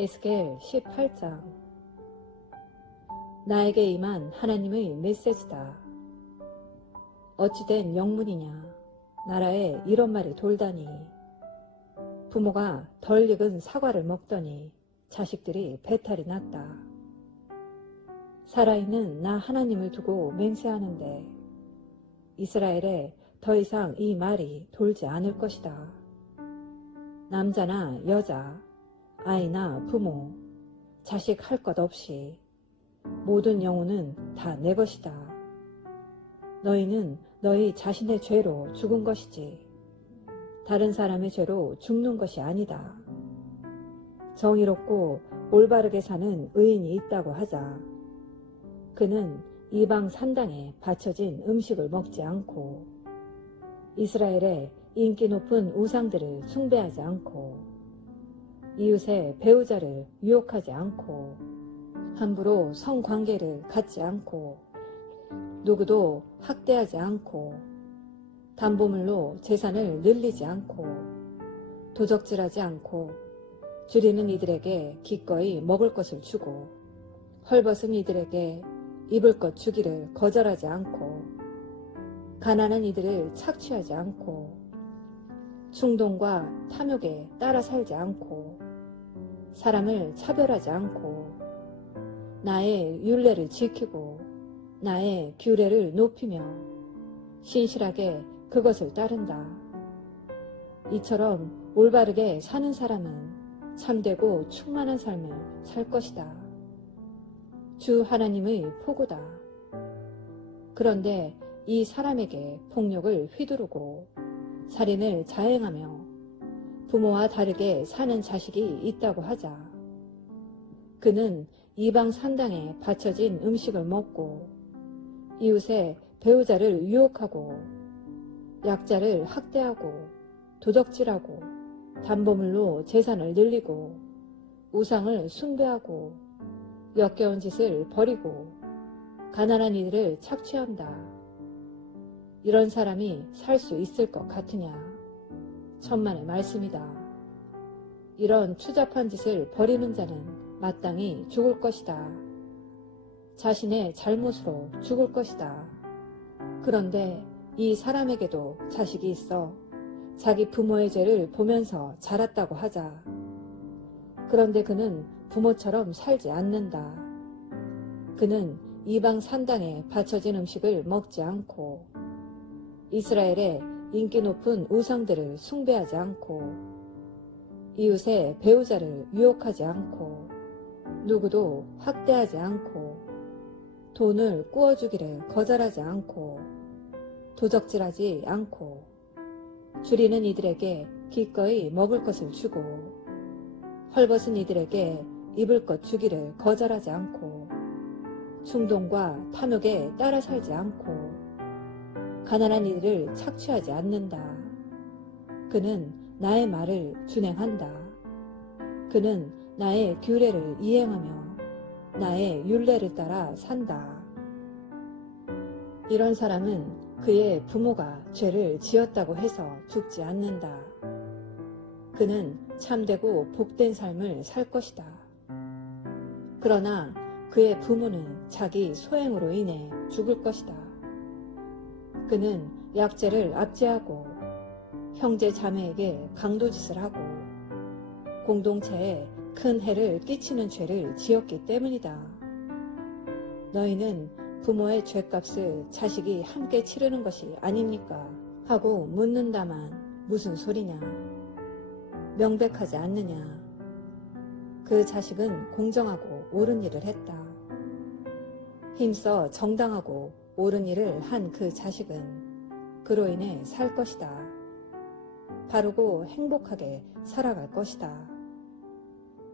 에스겔 18장. 나에게 임한 하나님의 메시지다. 어찌된 영문이냐. 나라에 이런 말이 돌다니. 부모가 덜 익은 사과를 먹더니 자식들이 배탈이 났다. 살아있는 나 하나님을 두고 맹세하는데 이스라엘에 더 이상 이 말이 돌지 않을 것이다. 남자나 여자, 아이나 부모, 자식 할 것 없이 모든 영혼은 다 내 것이다. 너희는 너희 자신의 죄로 죽은 것이지 다른 사람의 죄로 죽는 것이 아니다. 정의롭고 올바르게 사는 의인이 있다고 하자. 그는 이방 산당에 바쳐진 음식을 먹지 않고 이스라엘의 인기 높은 우상들을 숭배하지 않고 이웃의 배우자를 유혹하지 않고 함부로 성관계를 갖지 않고 누구도 학대하지 않고 담보물로 재산을 늘리지 않고 도적질하지 않고 줄이는 이들에게 기꺼이 먹을 것을 주고 헐벗은 이들에게 입을 것 주기를 거절하지 않고 가난한 이들을 착취하지 않고 충동과 탐욕에 따라 살지 않고 사람을 차별하지 않고 나의 율례를 지키고 나의 규례를 높이며 신실하게 그것을 따른다. 이처럼 올바르게 사는 사람은 참되고 충만한 삶을 살 것이다. 주 하나님의 포고다. 그런데 이 사람에게 폭력을 휘두르고 살인을 자행하며 부모와 다르게 사는 자식이 있다고 하자. 그는 이방 산당에 바쳐진 음식을 먹고 이웃의 배우자를 유혹하고 약자를 학대하고 도적질하고 담보물로 재산을 늘리고 우상을 숭배하고 역겨운 짓을 벌이고 가난한 이들을 착취한다. 이런 사람이 살 수 있을 것 같으냐? 천만의 말씀이다. 이런 추잡한 짓을 벌이는 자는 마땅히 죽을 것이다. 자신의 잘못으로 죽을 것이다. 그런데 이 사람에게도 자식이 있어 자기 부모의 죄를 보면서 자랐다고 하자. 그런데 그는 부모처럼 살지 않는다. 그는 이방 산당에 바쳐진 음식을 먹지 않고 이스라엘의 인기 높은 우상들을 숭배하지 않고 이웃의 배우자를 유혹하지 않고 누구도 학대하지 않고 돈을 꾸어주기를 거절하지 않고 도적질하지 않고 줄이는 이들에게 기꺼이 먹을 것을 주고 헐벗은 이들에게 입을 것 주기를 거절하지 않고 충동과 탐욕에 따라 살지 않고 가난한 이들을 착취하지 않는다. 그는 나의 말을 준행한다. 그는 나의 규례를 이행하며 나의 율례를 따라 산다. 이런 사람은 그의 부모가 죄를 지었다고 해서 죽지 않는다. 그는 참되고 복된 삶을 살 것이다. 그러나 그의 부모는 자기 소행으로 인해 죽을 것이다. 그는 약죄를 압제하고 형제 자매에게 강도짓을 하고 공동체에 큰 해를 끼치는 죄를 지었기 때문이다. 너희는 부모의 죄값을 자식이 함께 치르는 것이 아닙니까? 하고 묻는다만 무슨 소리냐? 명백하지 않느냐? 그 자식은 공정하고 옳은 일을 했다. 힘써 정당하고 옳은 일을 한 그 자식은 그로 인해 살 것이다. 바르고 행복하게 살아갈 것이다.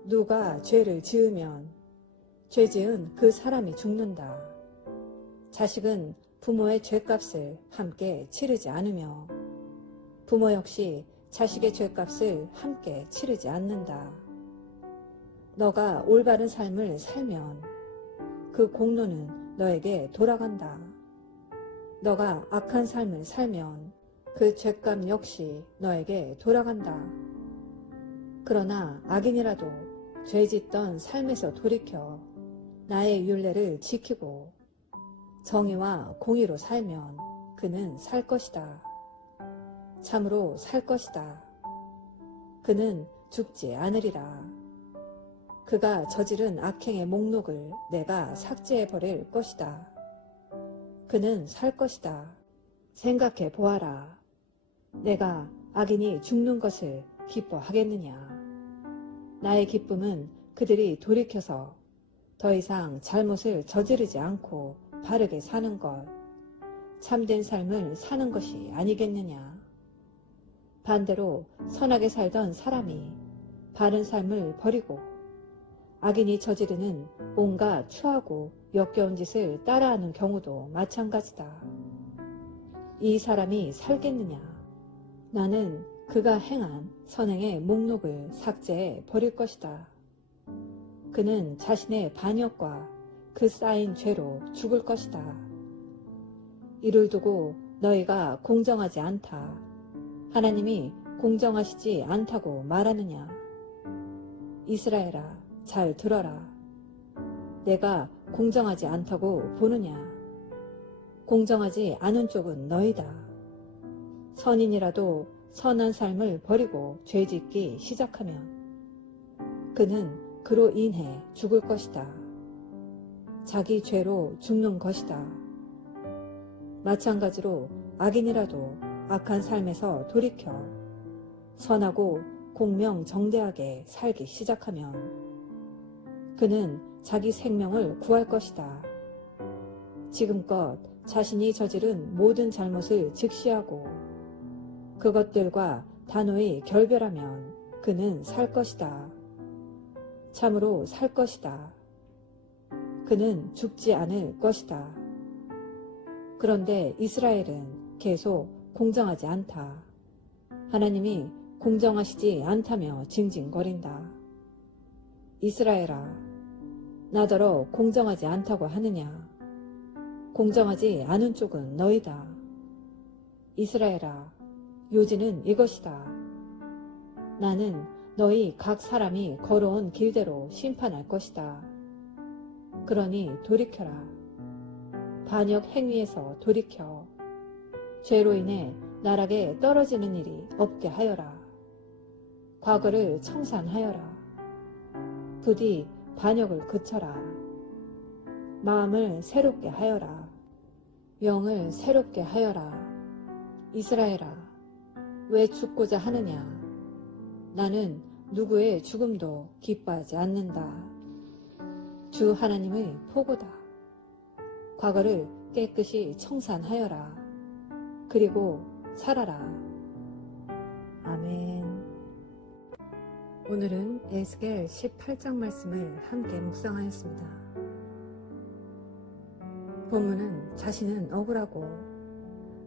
누가 죄를 지으면 죄 지은 그 사람이 죽는다. 자식은 부모의 죄값을 함께 치르지 않으며 부모 역시 자식의 죄값을 함께 치르지 않는다. 너가 올바른 삶을 살면 그 공로는 너에게 돌아간다. 너가 악한 삶을 살면 그 죄값 역시 너에게 돌아간다. 그러나 악인이라도 죄짓던 삶에서 돌이켜 나의 율례를 지키고 정의와 공의로 살면 그는 살 것이다. 참으로 살 것이다. 그는 죽지 않으리라. 그가 저지른 악행의 목록을 내가 삭제해 버릴 것이다. 그는 살 것이다. 생각해 보아라. 내가 악인이 죽는 것을 기뻐하겠느냐. 나의 기쁨은 그들이 돌이켜서 더 이상 잘못을 저지르지 않고 바르게 사는 것, 참된 삶을 사는 것이 아니겠느냐. 반대로 선하게 살던 사람이 바른 삶을 버리고 악인이 저지르는 온갖 추하고 역겨운 짓을 따라하는 경우도 마찬가지다. 이 사람이 살겠느냐. 나는 그가 행한 선행의 목록을 삭제해 버릴 것이다. 그는 자신의 반역과 그 쌓인 죄로 죽을 것이다. 이를 두고 너희가 공정하지 않다. 하나님이 공정하시지 않다고 말하느냐. 이스라엘아, 잘 들어라. 내가 공정하지 않다고 보느냐. 공정하지 않은 쪽은 너희다. 선인이라도 선한 삶을 버리고 죄짓기 시작하면 그는 그로 인해 죽을 것이다. 자기 죄로 죽는 것이다. 마찬가지로 악인이라도 악한 삶에서 돌이켜 선하고 공명정대하게 살기 시작하면 그는 자기 생명을 구할 것이다. 지금껏 자신이 저지른 모든 잘못을 직시하고 그것들과 단호히 결별하면 그는 살 것이다. 참으로 살 것이다. 그는 죽지 않을 것이다. 그런데 이스라엘은 계속 공정하지 않다. 하나님이 공정하시지 않다며 징징거린다. 이스라엘아, 나더러 공정하지 않다고 하느냐. 공정하지 않은 쪽은 너희다. 이스라엘아, 요지는 이것이다. 나는 너희 각 사람이 걸어온 길대로 심판할 것이다. 그러니 돌이켜라. 반역 행위에서 돌이켜 죄로 인해 나락에 떨어지는 일이 없게 하여라. 과거를 청산하여라. 부디 반역을 그쳐라. 마음을 새롭게 하여라. 영을 새롭게 하여라. 이스라엘아, 왜 죽고자 하느냐. 나는 누구의 죽음도 기뻐하지 않는다. 주 하나님의 포고다. 과거를 깨끗이 청산하여라. 그리고 살아라. 아멘. 오늘은 에스겔 18장 말씀을 함께 묵상하였습니다. 본문은 자신은 억울하고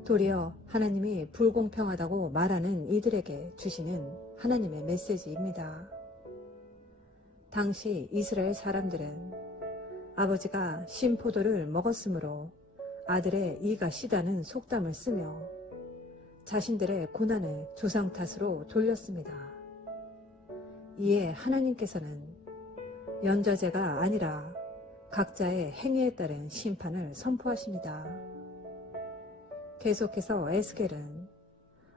도리어 하나님이 불공평하다고 말하는 이들에게 주시는 하나님의 메시지입니다. 당시 이스라엘 사람들은 아버지가 신포도를 먹었으므로 아들의 이가 시다는 속담을 쓰며 자신들의 고난을 조상 탓으로 돌렸습니다. 이에 하나님께서는 연좌제가 아니라 각자의 행위에 따른 심판을 선포하십니다. 계속해서 에스겔은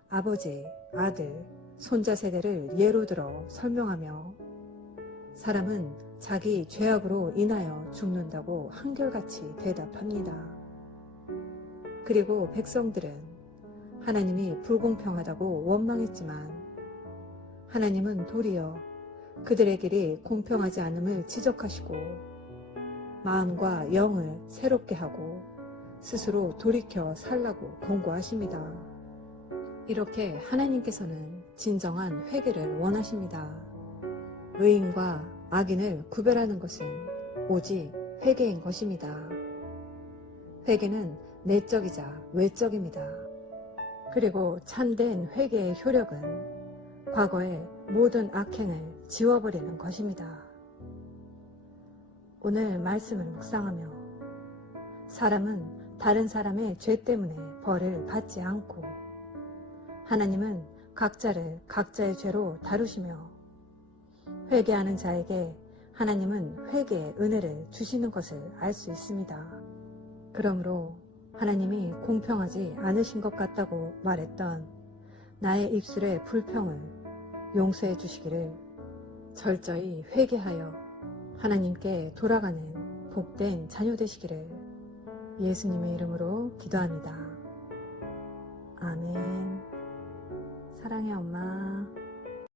아버지, 아들, 손자 세대를 예로 들어 설명하며 사람은 자기 죄악으로 인하여 죽는다고 한결같이 대답합니다. 그리고 백성들은 하나님이 불공평하다고 원망했지만 하나님은 도리어 그들의 길이 공평하지 않음을 지적하시고 마음과 영을 새롭게 하고 스스로 돌이켜 살라고 권고하십니다. 이렇게 하나님께서는 진정한 회개를 원하십니다. 의인과 악인을 구별하는 것은 오직 회개인 것입니다. 회개는 내적이자 외적입니다. 그리고 참된 회개의 효력은 과거의 모든 악행을 지워버리는 것입니다. 오늘 말씀을 묵상하며 사람은 다른 사람의 죄 때문에 벌을 받지 않고 하나님은 각자를 각자의 죄로 다루시며 회개하는 자에게 하나님은 회개의 은혜를 주시는 것을 알 수 있습니다. 그러므로 하나님이 공평하지 않으신 것 같다고 말했던 나의 입술의 불평을 용서해 주시기를, 철저히 회개하여 하나님께 돌아가는 복된 자녀 되시기를 예수님의 이름으로 기도합니다. 아멘. 사랑해 엄마.